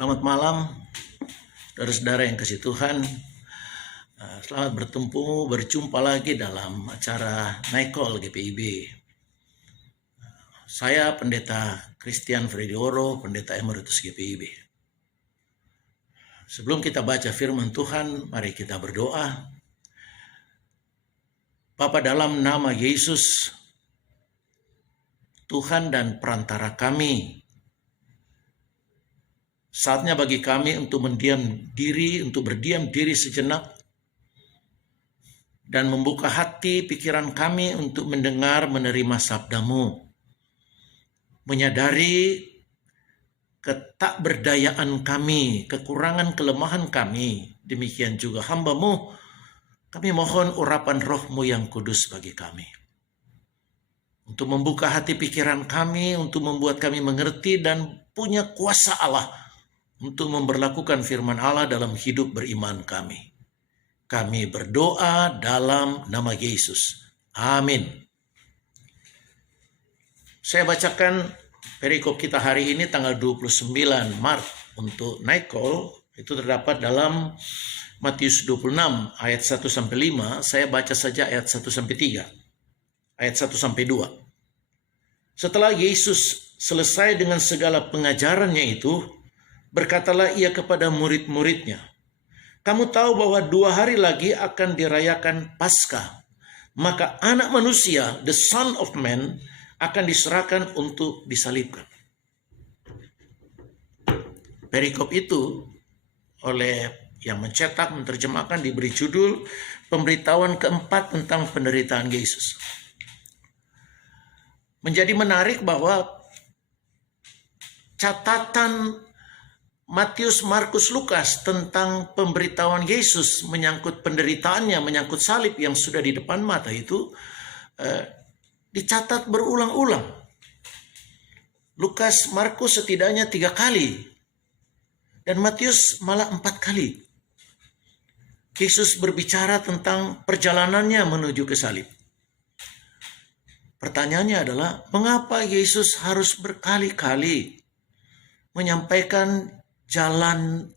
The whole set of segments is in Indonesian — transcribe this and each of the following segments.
Selamat malam, saudara-saudara yang kasih Tuhan. Selamat berjumpa lagi dalam acara Naikol GPIB. Saya Pendeta Christian Freddy Oro, Pendeta Emeritus GPIB. Sebelum kita baca firman Tuhan, mari kita berdoa. Bapa, dalam nama Yesus, Tuhan dan perantara kami, saatnya bagi kami untuk berdiam diri sejenak dan membuka hati pikiran kami untuk mendengar, menerima sabda-Mu. Menyadari ketakberdayaan kami, kekurangan kelemahan kami, demikian juga hamba-Mu, kami mohon urapan Roh-Mu yang kudus bagi kami. Untuk membuka hati pikiran kami, untuk membuat kami mengerti dan punya kuasa Allah untuk memberlakukan firman Allah dalam hidup beriman kami. Kami berdoa dalam nama Yesus. Amin. Saya bacakan perikop kita hari ini tanggal 29 Maret untuk Naikol. Itu terdapat dalam Matius 26 ayat 1-5. Saya baca saja ayat 1-3. Ayat 1-2. Setelah Yesus selesai dengan segala pengajarannya itu, berkatalah ia kepada murid-muridnya, "Kamu tahu bahwa 2 hari lagi akan dirayakan Paskah. Maka anak manusia, the Son of Man, akan diserahkan untuk disalibkan." Perikop itu oleh yang mencetak, menerjemahkan, diberi judul pemberitahuan keempat tentang penderitaan Yesus. Menjadi menarik bahwa catatan Matius, Markus, Lukas tentang pemberitahuan Yesus menyangkut penderitaannya, menyangkut salib yang sudah di depan mata itu dicatat berulang-ulang. Lukas, Markus setidaknya 3 kali dan Matius malah 4 kali. Yesus berbicara tentang perjalanannya menuju ke salib. Pertanyaannya adalah, mengapa Yesus harus berkali-kali menyampaikan jalan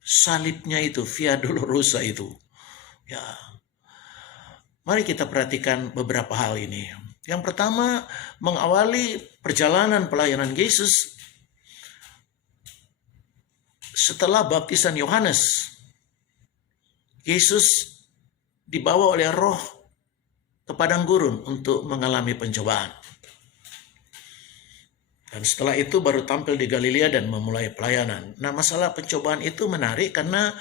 salibnya itu, Via Dolorosa itu? Ya, mari kita perhatikan beberapa hal ini. Yang pertama, mengawali perjalanan pelayanan Yesus setelah baptisan Yohanes. Yesus dibawa oleh Roh ke padang gurun untuk mengalami pencobaan. Dan setelah itu baru tampil di Galilea dan memulai pelayanan. Nah, masalah pencobaan itu menarik karena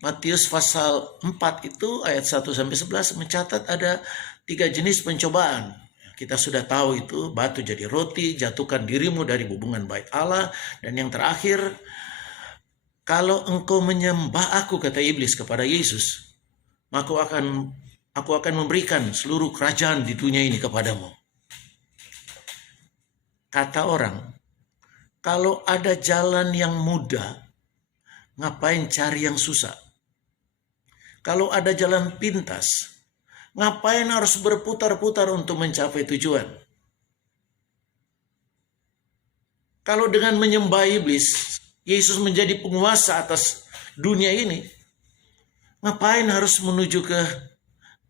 Matius pasal 4 itu ayat 1-11 mencatat ada 3 jenis pencobaan. Kita sudah tahu itu, batu jadi roti, jatuhkan dirimu dari hubungan bait Allah, dan yang terakhir, kalau engkau menyembah aku, kata iblis kepada Yesus, maka aku akan memberikan seluruh kerajaan di dunia ini kepadamu. Kata orang, kalau ada jalan yang mudah, ngapain cari yang susah? Kalau ada jalan pintas, ngapain harus berputar-putar untuk mencapai tujuan? Kalau dengan menyembah iblis, Yesus menjadi penguasa atas dunia ini, ngapain harus menuju ke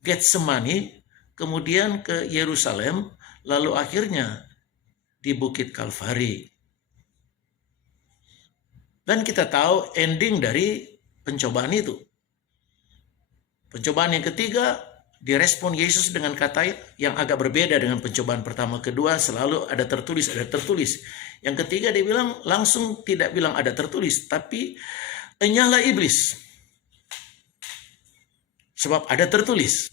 Getsemani, kemudian ke Yerusalem, lalu akhirnya di Bukit Kalvari. Dan kita tahu ending dari pencobaan itu. Pencobaan yang ketiga, direspon Yesus dengan kata yang agak berbeda dengan pencobaan pertama kedua, selalu ada tertulis, ada tertulis. Yang ketiga dia bilang, langsung tidak bilang ada tertulis, tapi enyahlah iblis. Sebab ada tertulis,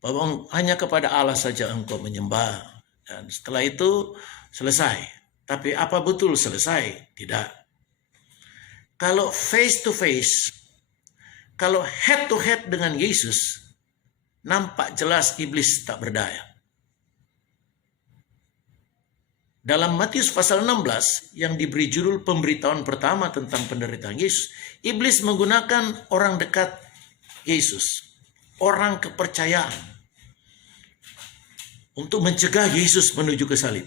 bahwa hanya kepada Allah saja engkau menyembah. Dan setelah itu selesai. Tapi apa betul selesai? Tidak. Kalau face to face, kalau head to head dengan Yesus, nampak jelas iblis tak berdaya. Dalam Matius pasal 16 yang diberi judul pemberitahuan pertama tentang penderitaan Yesus, iblis menggunakan orang dekat Yesus, orang kepercayaan, untuk mencegah Yesus menuju ke salib.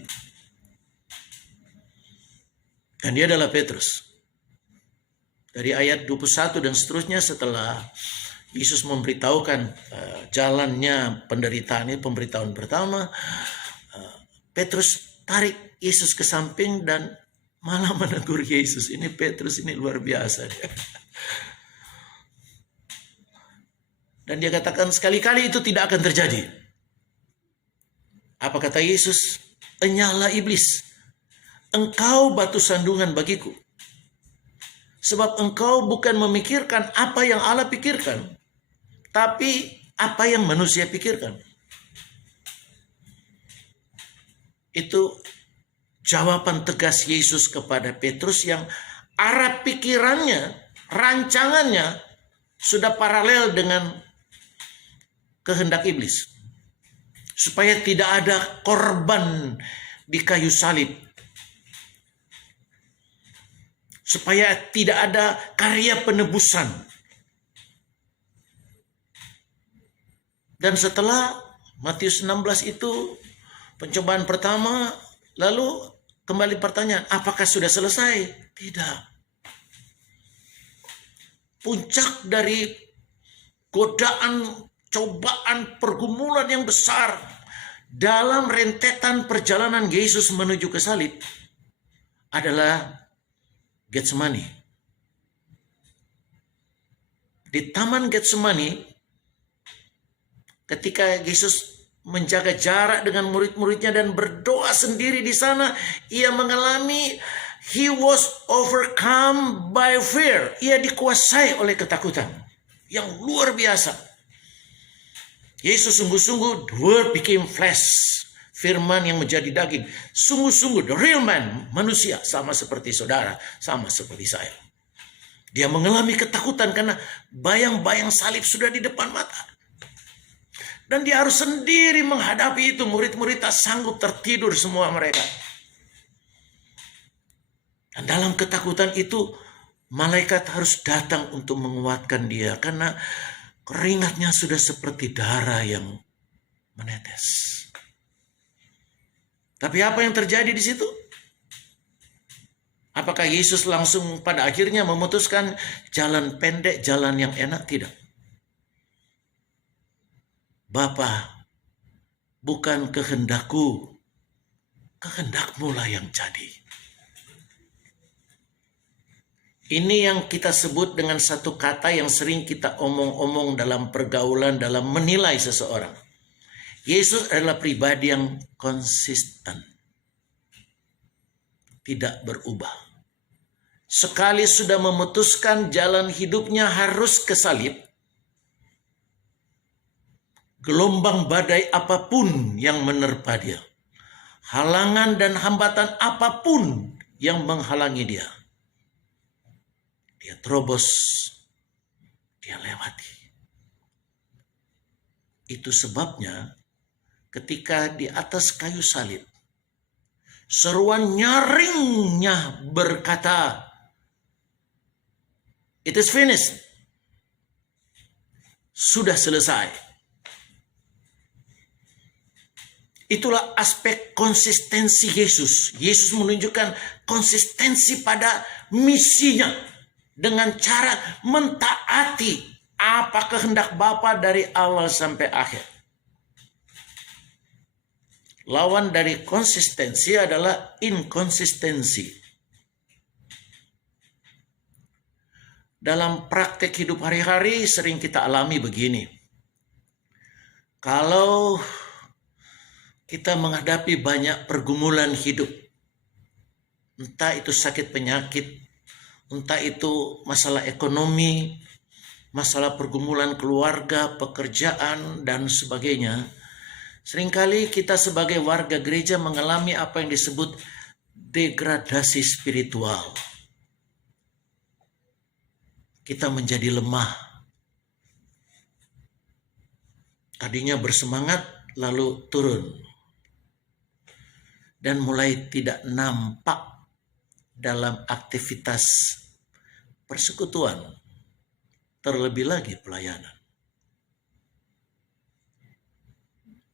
Dan dia adalah Petrus. Dari ayat 21 dan seterusnya, setelah Yesus memberitahukan jalannya penderitaan ini, pemberitahuan pertama, Petrus tarik Yesus ke samping dan malah menegur Yesus. Ini Petrus ini luar biasa. Dan dia katakan, sekali-kali itu tidak akan terjadi. Apa kata Yesus? Enyahlah iblis, engkau batu sandungan bagiku. Sebab engkau bukan memikirkan apa yang Allah pikirkan, tapi apa yang manusia pikirkan. Itu jawaban tegas Yesus kepada Petrus yang arah pikirannya, rancangannya sudah paralel dengan kehendak iblis. Supaya tidak ada korban di kayu salib. Supaya tidak ada karya penebusan. Dan setelah Matius 16 itu pencobaan pertama, lalu kembali pertanyaan, apakah sudah selesai? Tidak. Puncak dari godaan, cobaan, pergumulan yang besar dalam rentetan perjalanan Yesus menuju ke salib adalah Getsemani. Di Taman Getsemani, ketika Yesus menjaga jarak dengan murid-muridnya dan berdoa sendiri di sana, ia mengalami, he was overcome by fear. Ia dikuasai oleh ketakutan yang luar biasa. Yesus sungguh-sungguh, the word became flesh. Firman yang menjadi daging. Sungguh-sungguh, the real man, manusia, sama seperti saudara, sama seperti saya. Dia mengalami ketakutan karena bayang-bayang salib sudah di depan mata. Dan dia harus sendiri menghadapi itu. Murid-murid tak sanggup, tertidur semua mereka. Dan dalam ketakutan itu, malaikat harus datang untuk menguatkan dia. Karena keringatnya sudah seperti darah yang menetes. Tapi apa yang terjadi di situ? Apakah Yesus langsung pada akhirnya memutuskan jalan pendek, jalan yang enak? Tidak. Bapa, bukan kehendakku, kehendakmu lah yang jadi. Ini yang kita sebut dengan satu kata yang sering kita omong-omong dalam pergaulan, dalam menilai seseorang. Yesus adalah pribadi yang konsisten. Tidak berubah. Sekali sudah memutuskan jalan hidupnya harus ke salib, gelombang badai apapun yang menerpa dia, halangan dan hambatan apapun yang menghalangi dia, dia terobos, dia lewati. Itu sebabnya ketika di atas kayu salib, seruan nyaringnya berkata, "It is finished." Sudah selesai. Itulah aspek konsistensi Yesus. Yesus menunjukkan konsistensi pada misinya dengan cara mentaati apa kehendak Bapa dari awal sampai akhir. Lawan dari konsistensi adalah inkonsistensi. Dalam praktek hidup hari-hari sering kita alami begini. Kalau kita menghadapi banyak pergumulan hidup, entah itu sakit penyakit, entah itu masalah ekonomi, masalah pergumulan keluarga, pekerjaan, dan sebagainya, seringkali kita sebagai warga gereja mengalami apa yang disebut degradasi spiritual. Kita menjadi lemah. Tadinya bersemangat, lalu turun. Dan mulai tidak nampak dalam aktivitas persekutuan. Terlebih lagi pelayanan.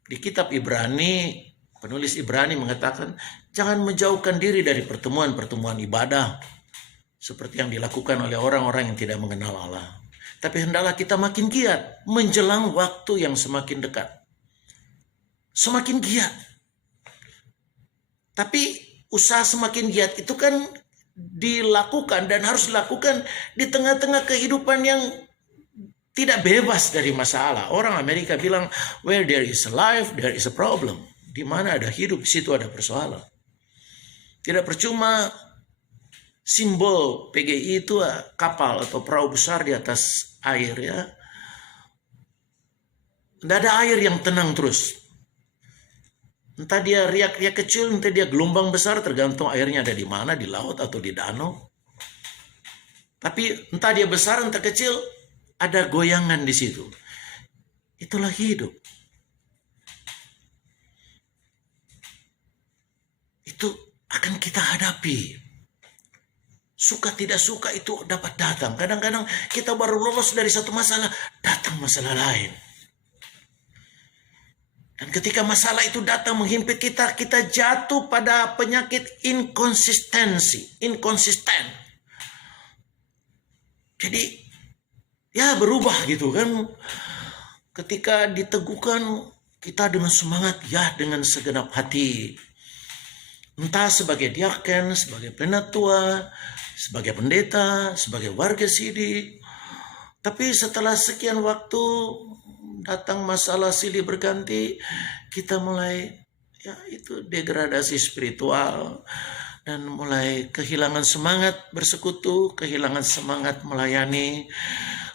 Di kitab Ibrani penulis Ibrani mengatakan, jangan menjauhkan diri dari pertemuan-pertemuan ibadah seperti yang dilakukan oleh orang-orang yang tidak mengenal Allah. Tapi hendaklah kita makin giat menjelang waktu yang semakin dekat. Semakin giat. Tapi usaha semakin giat itu kan dilakukan dan harus dilakukan di tengah-tengah kehidupan yang tidak bebas dari masalah. Orang Amerika bilang, where there is a life, there is a problem. Di mana ada hidup, di situ ada persoalan. Tidak percuma simbol PGI itu kapal atau perahu besar di atas air, ya. Tidak ada air yang tenang terus. Entah dia riak-riak kecil, entah dia gelombang besar, tergantung airnya ada di mana, di laut atau di danau. Tapi entah dia besar, entah kecil, ada goyangan di situ. Itulah hidup. Itu akan kita hadapi. Suka tidak suka itu dapat datang. Kadang-kadang kita baru lolos dari satu masalah, datang masalah lain. Dan ketika masalah itu datang menghimpit kita, kita jatuh pada penyakit inkonsisten. Jadi, ya berubah gitu kan. Ketika diteguhkan, kita dengan semangat, ya dengan segenap hati. Entah sebagai diaken, sebagai penatua, sebagai pendeta, sebagai warga sidik. Tapi setelah sekian waktu datang masalah silih berganti, kita mulai ya itu degradasi spiritual dan mulai kehilangan semangat bersekutu, kehilangan semangat melayani,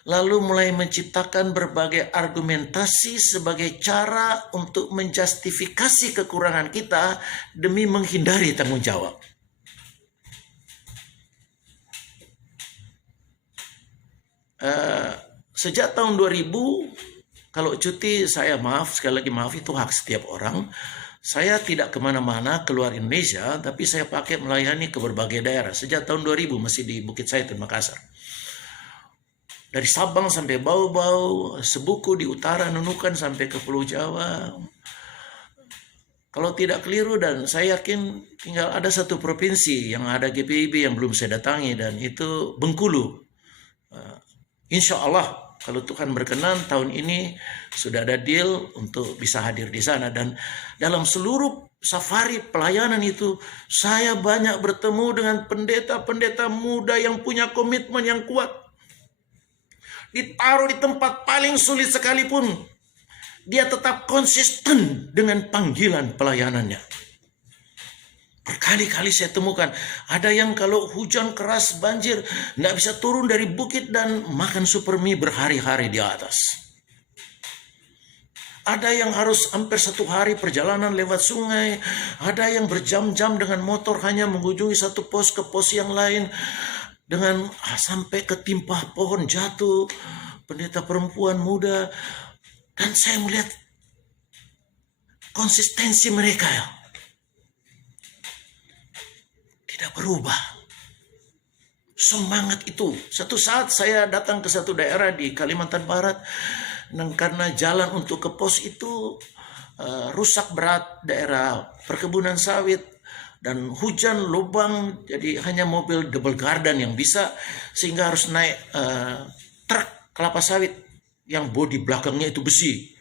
lalu mulai menciptakan berbagai argumentasi sebagai cara untuk menjustifikasi kekurangan kita demi menghindari tanggung jawab. Sejak tahun 2000, kalau cuti saya maaf, sekali lagi maaf, itu hak setiap orang. Saya tidak kemana-mana keluar Indonesia, tapi saya pakai melayani ke berbagai daerah. Sejak tahun 2000 masih di Bukit Zaitun, Makassar. Dari Sabang sampai Bau-Bau, Sebuku di utara, Nunukan sampai ke Pulau Jawa. Kalau tidak keliru, dan saya yakin tinggal ada satu provinsi yang ada GPIB yang belum saya datangi, dan itu Bengkulu. Insya Allah kalau Tuhan berkenan tahun ini sudah ada deal untuk bisa hadir di sana. Dan dalam seluruh safari pelayanan itu saya banyak bertemu dengan pendeta-pendeta muda yang punya komitmen yang kuat. Ditaruh di tempat paling sulit sekalipun, dia tetap konsisten dengan panggilan pelayanannya. Berkali-kali saya temukan, ada yang kalau hujan keras banjir, nggak bisa turun dari bukit dan makan super mie berhari-hari di atas. Ada yang harus hampir 1 hari perjalanan lewat sungai, ada yang berjam-jam dengan motor hanya mengunjungi satu pos ke pos yang lain, dengan sampai ketimpa pohon jatuh, pendeta perempuan muda, dan saya melihat konsistensi mereka ya. Tidak berubah. Semangat itu. Satu saat saya datang ke satu daerah di Kalimantan Barat, dan karena jalan untuk ke pos itu rusak berat, daerah perkebunan sawit, dan hujan lubang, jadi hanya mobil double garden yang bisa, sehingga harus naik truk kelapa sawit yang bodi belakangnya itu besi.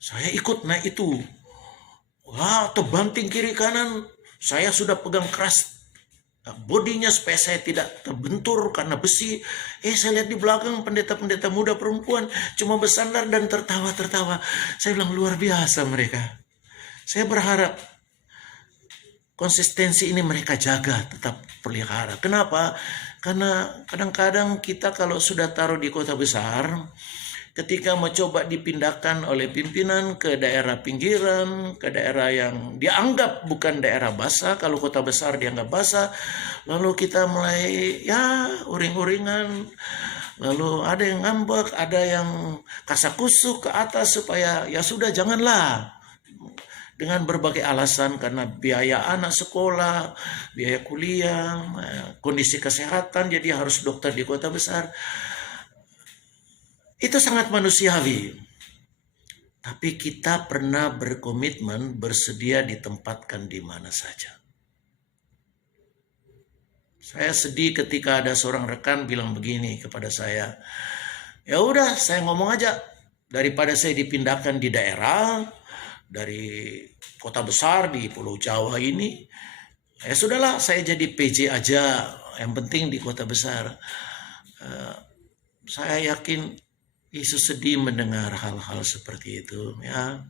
Saya ikut naik itu. Wah, terbanting kiri kanan. Saya sudah pegang keras bodinya supaya saya tidak terbentur karena besi. Saya lihat di belakang pendeta-pendeta muda perempuan cuma bersandar dan tertawa-tertawa. Saya bilang luar biasa mereka. Saya berharap konsistensi ini mereka jaga, tetap pelihara. Kenapa? Karena kadang-kadang kita kalau sudah taruh di kota besar, ketika mencoba dipindahkan oleh pimpinan ke daerah pinggiran, ke daerah yang dianggap bukan daerah basah, kalau kota besar dianggap basah, lalu kita mulai ya uring-uringan, lalu ada yang ngambek, ada yang kasakusuk ke atas supaya ya sudah janganlah, dengan berbagai alasan karena biaya anak sekolah, biaya kuliah, kondisi kesehatan, jadi harus dokter di kota besar. Itu sangat manusiawi. Tapi kita pernah berkomitmen bersedia ditempatkan di mana saja. Saya sedih ketika ada seorang rekan bilang begini kepada saya, ya udah saya ngomong aja, daripada saya dipindahkan di daerah, dari kota besar di Pulau Jawa ini, ya sudahlah saya jadi PJ aja, yang penting di kota besar. Saya yakin Yesus sedih mendengar hal-hal seperti itu. Ya,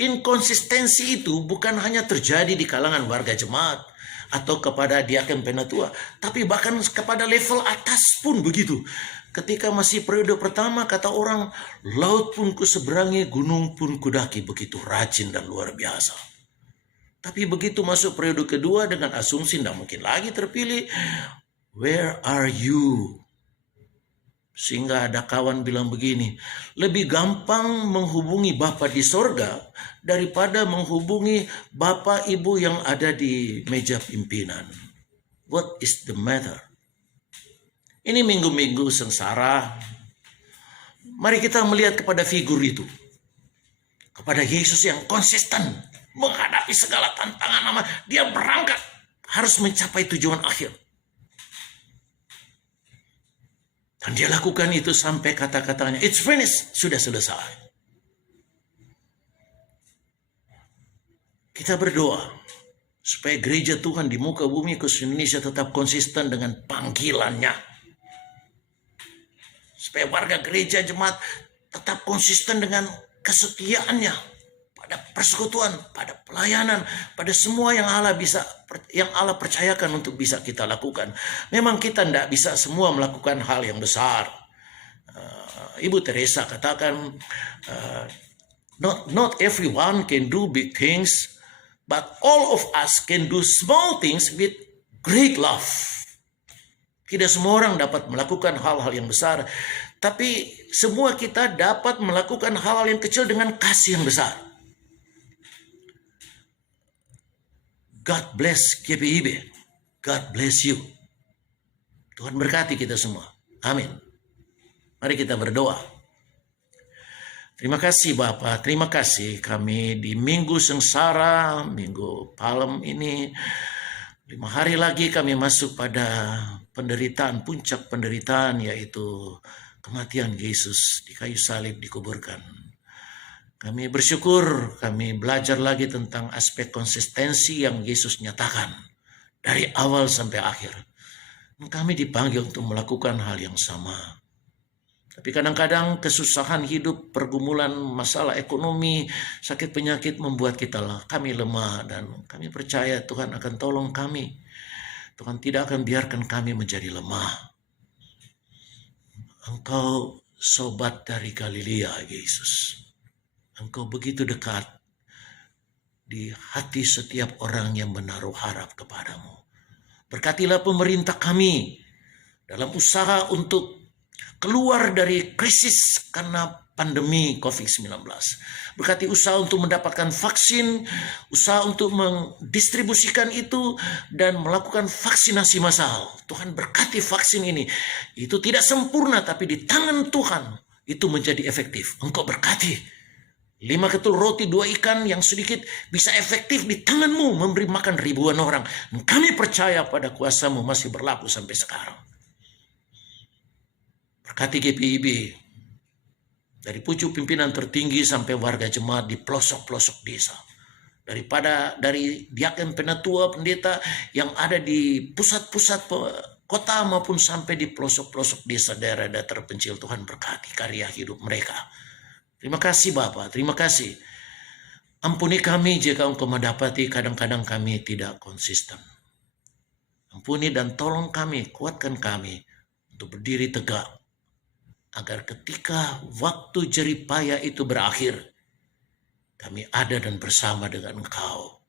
inkonsistensi itu bukan hanya terjadi di kalangan warga jemaat atau kepada diaken penatua, tapi bahkan kepada level atas pun begitu. Ketika masih periode pertama, kata orang, laut pun kuseberangi, gunung pun kudaki, begitu rajin dan luar biasa. Tapi begitu masuk periode kedua dengan asumsi tidak mungkin lagi terpilih, where are you? Sehingga ada kawan bilang begini, lebih gampang menghubungi Bapa di sorga daripada menghubungi Bapak Ibu yang ada di meja pimpinan. What is the matter? Ini minggu-minggu sengsara. Mari kita melihat kepada figur itu. Kepada Yesus yang konsisten menghadapi segala tantangan. Dia berangkat harus mencapai tujuan akhir. Dan dia lakukan itu sampai kata-katanya, it's finished, sudah selesai. Kita berdoa supaya gereja Tuhan di muka bumi khusus Indonesia tetap konsisten dengan panggilannya. Supaya warga gereja jemaat tetap konsisten dengan kesetiaannya pada persekutuan, pada pelayanan, pada semua yang Allah percayakan untuk bisa kita lakukan. Memang kita tidak bisa semua melakukan hal yang besar. Ibu Teresa katakan, not everyone can do big things, but all of us can do small things with great love. Tidak semua orang dapat melakukan hal-hal yang besar, tapi semua kita dapat melakukan hal-hal yang kecil dengan kasih yang besar. God bless GPIB. God bless you. Tuhan berkati kita semua. Amin. Mari kita berdoa. Terima kasih Bapak. Terima kasih kami di minggu sengsara, minggu palem ini. 5 hari lagi kami masuk pada penderitaan, puncak penderitaan, yaitu kematian Yesus di kayu salib dikuburkan. Kami bersyukur, kami belajar lagi tentang aspek konsistensi yang Yesus nyatakan dari awal sampai akhir. Kami dipanggil untuk melakukan hal yang sama. Tapi kadang-kadang kesusahan hidup, pergumulan, masalah ekonomi, sakit penyakit membuat kami lemah. Dan kami percaya Tuhan akan tolong kami. Tuhan tidak akan biarkan kami menjadi lemah. Engkau sobat dari Galilea, Yesus. Engkau begitu dekat di hati setiap orang yang menaruh harap kepadamu. Berkatilah pemerintah kami dalam usaha untuk keluar dari krisis karena pandemi COVID-19. Berkati usaha untuk mendapatkan vaksin, usaha untuk mendistribusikan itu, dan melakukan vaksinasi massal. Tuhan berkati vaksin ini. Itu tidak sempurna, tapi di tangan Tuhan itu menjadi efektif. Engkau berkati 5 ketul roti 2 ikan yang sedikit bisa efektif di tanganmu memberi makan ribuan orang. Kami percaya pada kuasamu masih berlaku sampai sekarang. Berkati GPIB dari pucuk pimpinan tertinggi sampai warga jemaat di pelosok-pelosok desa. Dari diaken penatua pendeta yang ada di pusat-pusat kota maupun sampai di pelosok-pelosok desa daerah terpencil. Tuhan berkati karya hidup mereka. Terima kasih Bapa, terima kasih. Ampuni kami jika Engkau mendapati kadang-kadang kami tidak konsisten. Ampuni dan tolong kami, kuatkan kami untuk berdiri tegak. Agar ketika waktu jerih payah itu berakhir, kami ada dan bersama dengan Engkau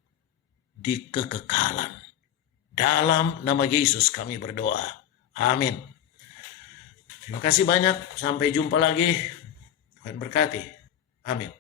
di kekekalan. Dalam nama Yesus kami berdoa. Amin. Terima kasih banyak. Sampai jumpa lagi. Tuhan berkati. Amin.